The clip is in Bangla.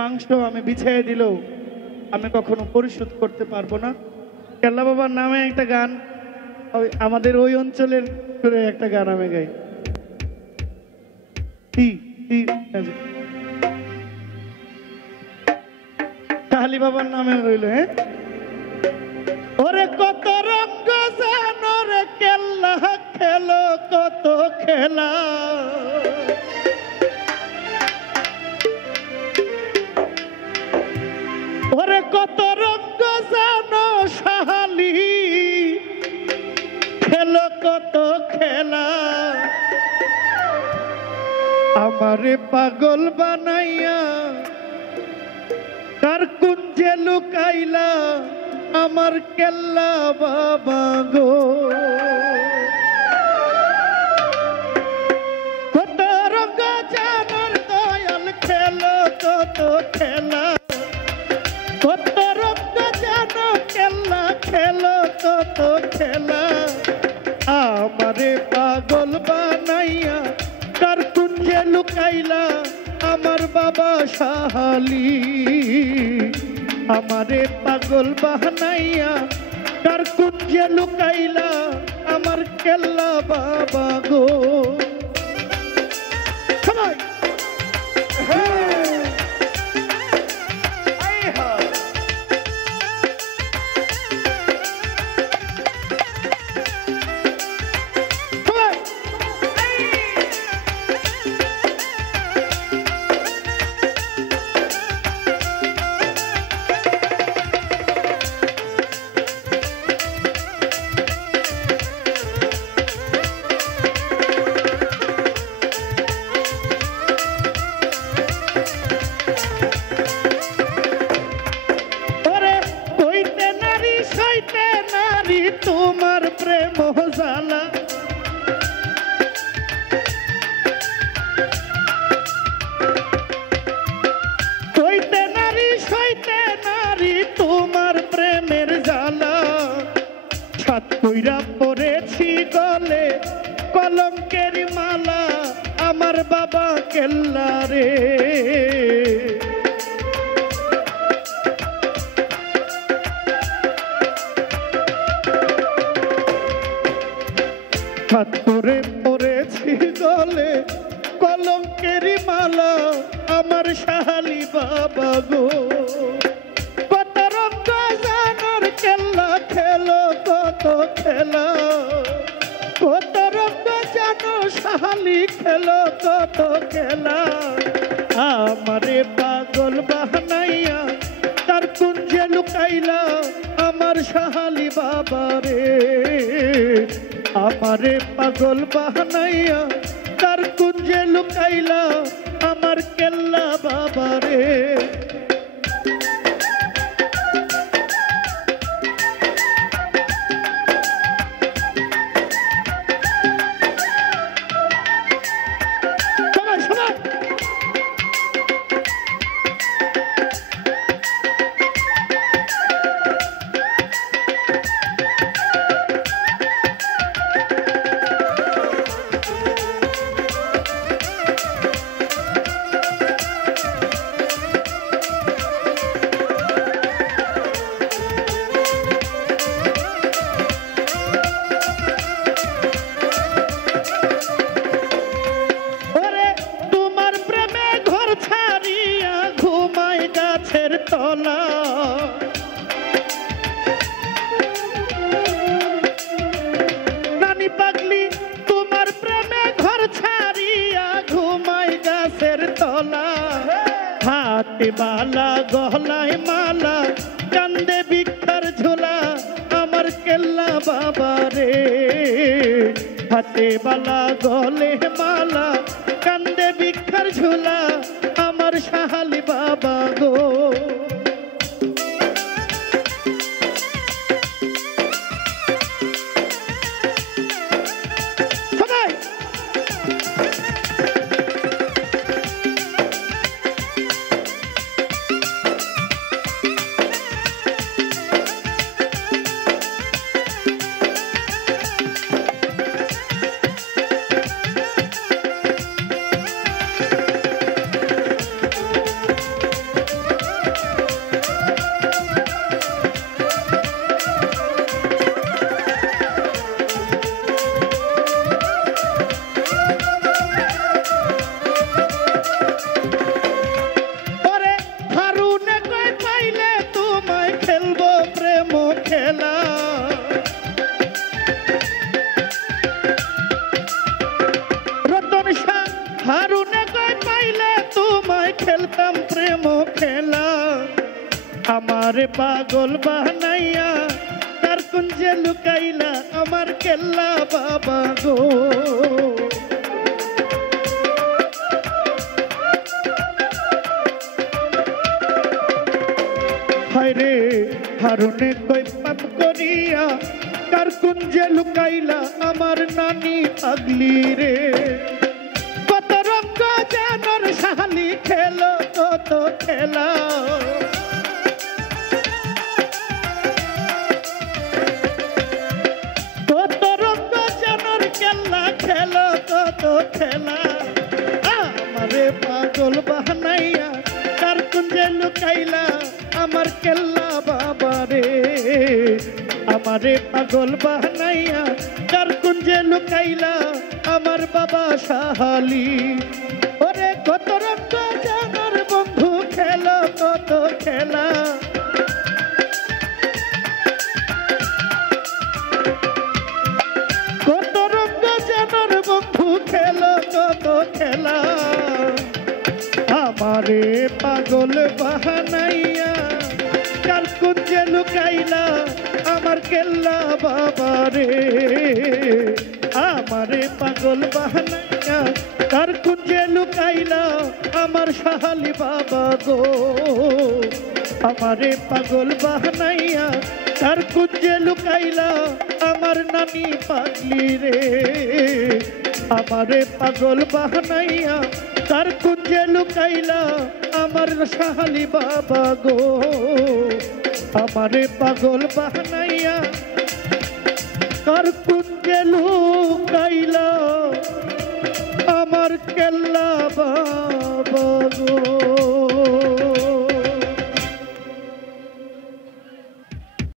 মাংস আমি বিছিয়ে দিলেও আমি কখনো পরিশোধ করতে পারব না। কেল্লা বাবার নামে একটা গান আমাদের ওই অঞ্চলের করে একটা গান আমি গাই। টি কালী বাবার নামে হইল হ্যাঁ? ওরে কত রঙ্গ কেল্লা, খেলো কত খেলা। কত রঙ্গ জানো সাহালি। খেলো কত খেলা। আমারে পাগল বানাইয়া কার কুঞ্জে লুকাইলা আমার কেল্লা বাবা গো। কত রঙ্গ জানার দয়াল খেলো, কত খেলা। লুকাইলা আমার বাবা সাহালি। আমারে পাগল বাহানাইয়া কার কুঞ্জে লুকাইলা আমার কেল্লা বাবা গো। পড়েছি গলে, কলঙ্কের মালা আমার বাবা কেল্লা রে। হাত করে পড়েছি গলে, কলঙ্কেরি মালা আমার শাহালি বাবা গো। খেলা। কত রঙ্গ জানো শাহালি খেলো, কত খেলা। আমারে পাগল বাহানাইয়া তার কুঞ্জে লুকাইলা আমার শাহালি বাবা রে। আমারে পাগল বাহানাইয়া তার কুঞ্জে লুকাইলা আমার কেল্লা বাবা পাগলি, তোমার প্রেমে ঘর ছাড়িয়া ঘুমাই তলা। হাতে মালা গহলায় মালা, কান্দে বিক্ষার ঝোলা, আমার কেল্লা বাবা রে। হাতে বালা গলে মালা, কান্দে বিক্ষার ঝোলা, আমার সাহালি বাবা গো। আমার পাগল বানাইয়া, তার কুঞ্জে লুকাইলা আমার কেল্লা বাবা গো। হায়রে হারুনে কই পাপ করিয়া কার কুঞ্জে লুকাইলা আমার নানি পাগলি রে। কত রঙ্গ জানর শাহালি খেলো, কত খেলা। খেলা কত খেলা। আমারে পাগল বাহনাইয়া কার কুঞ্জে লুকাইলা। আমার কেল্লা বাবা রে। আমারে পাগল বাহনাইয়া কার কুঞ্জে লুকাইলা। আমার বাবা সাহালি। খেলা। আমারে পাগল বাহানাইয়া কাল কুঞ্জে লুকাইলা, আমার কেল্লা বাবা রে আমারে পাগল বাহানাইয়া কার কুঞ্জে লুকাইলা, আমার সাহালি বাবা গো। আমারে পাগল বাহানাইয়া তার কুঞ্জে লুকাইলা, আমার নানি পাগলি রে। আমারে পাগল বাহানাইয়া তার কুঞ্জে লুকাইলা, আমার সাহালি বাবা গো। আমারে পাগল বাহানাইয়া তার কুঞ্জে লুকাইলা, আমার কেল্লা বাবা গো।